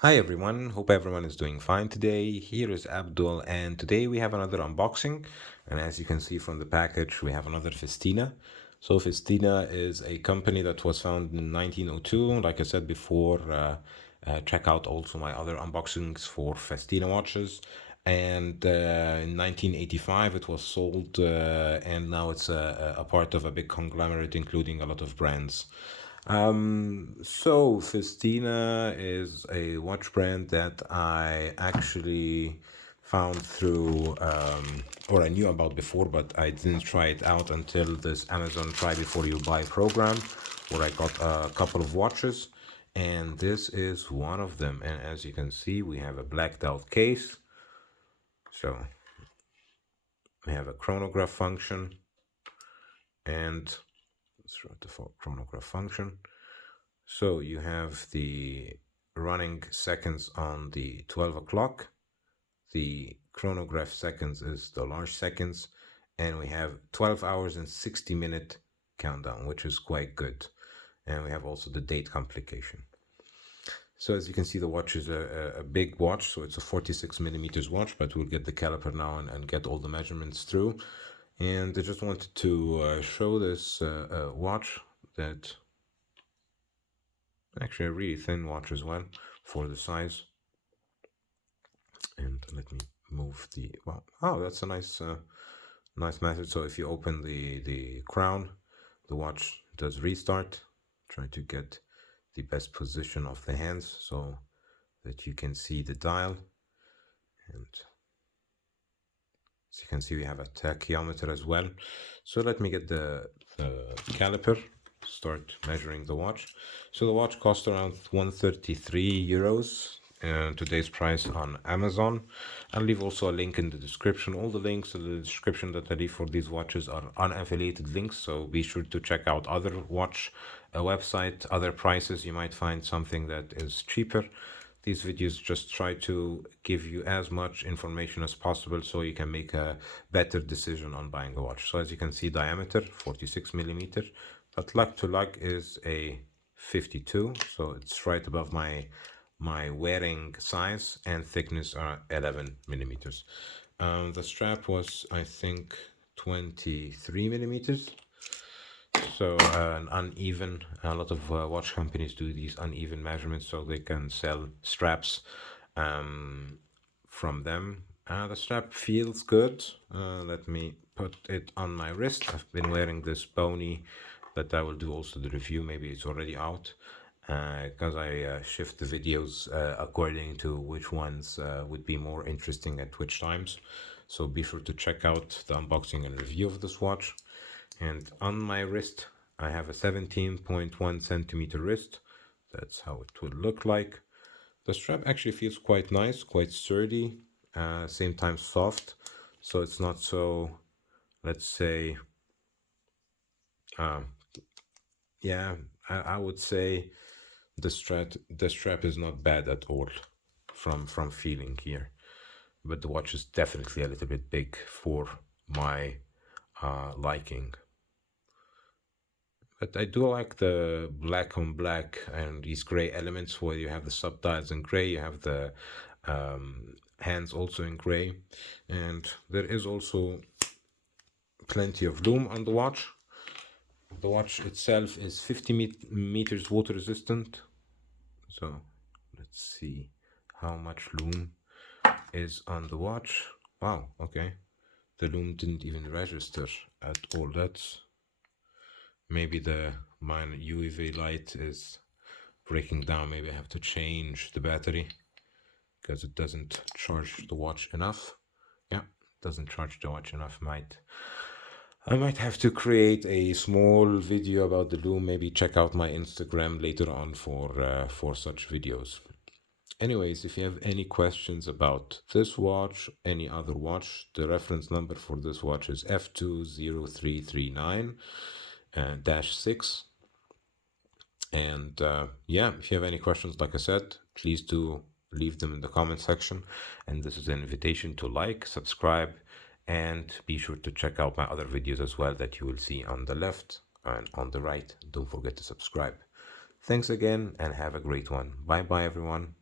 Hi everyone, hope everyone is doing fine today. Here is Abdul, and today we have another unboxing. And as you can see from the package, we have another Festina. So Festina is a company that was founded in 1902. Like I said before, check out also my other unboxings for Festina watches. And in 1985, it was sold, and now it's a part of a big conglomerate, including a lot of brands. So Festina is a watch brand that I actually found through, or I knew about before, but I didn't try it out until this Amazon Try Before You Buy program, where I got a couple of watches, and this is one of them. And as you can see, we have a blacked out case. So we have a chronograph function, and let's write the chronograph function. So you have the running seconds on the 12 o'clock. The chronograph seconds is the large seconds. And we have 12 hours and 60-minute countdown, which is quite good. And we have also the date complication. So as you can see, the watch is a big watch. So it's a 46 millimeters watch, but we'll get the caliper now and get all the measurements through. And I just wanted to show this watch that actually a really thin watch as well for the size. And let me move the, well, oh, that's a nice nice method. So if you open the crown, the watch does restart. Try to get the best position of the hands so that you can see the dial. And as you can see, we have a tachymeter as well. So let me get the caliper, start measuring the watch. So the watch cost around 133 euros. Today's price on Amazon. I'll leave also a link in the description. All the links in the description that I leave for these watches are unaffiliated links, so be sure to check out other watch website, other prices. You might find something that is cheaper. These videos just try to give you as much information as possible so you can make a better decision on buying a watch. So as you can see, diameter 46 millimeter, but lug to lug is a 52, so it's right above my wearing size, and thickness are 11 millimeters. The strap was, I think, 23 millimeters. So an uneven, a lot of watch companies do these uneven measurements so they can sell straps from them. The strap feels good. Let me put it on my wrist. I've been wearing this Pony that I will do also the review. Maybe it's already out because I shift the videos according to which ones would be more interesting at which times. So be sure to check out the unboxing and review of this watch. And on my wrist, I have a 17.1 centimeter wrist. That's how it would look like. The strap actually feels quite nice, quite sturdy, same time soft. So it's not so, let's say, yeah, I would say the strap is not bad at all from feeling here. But the watch is definitely a little bit big for my liking. But I do like the black on black and these gray elements where you have the subdials in gray, you have the hands also in gray, and there is also plenty of loom on the watch. The watch itself is 50 meters water resistant. So let's see how much loom is on the watch. Wow, okay. The loom didn't even register at all. That's maybe my UV light is breaking down. Maybe I have to change the battery because it doesn't charge the watch enough. Yeah, it doesn't charge the watch enough. I might have to create a small video about the loom. Maybe check out my Instagram later on for such videos. Anyways, if you have any questions about this watch, any other watch, the reference number for this watch is F203396. And yeah, if you have any questions, like I said, please do leave them in the comment section. And this is an invitation to like, subscribe, and be sure to check out my other videos as well that you will see on the left and on the right. Don't forget to subscribe. Thanks again and have a great one. Bye bye, everyone.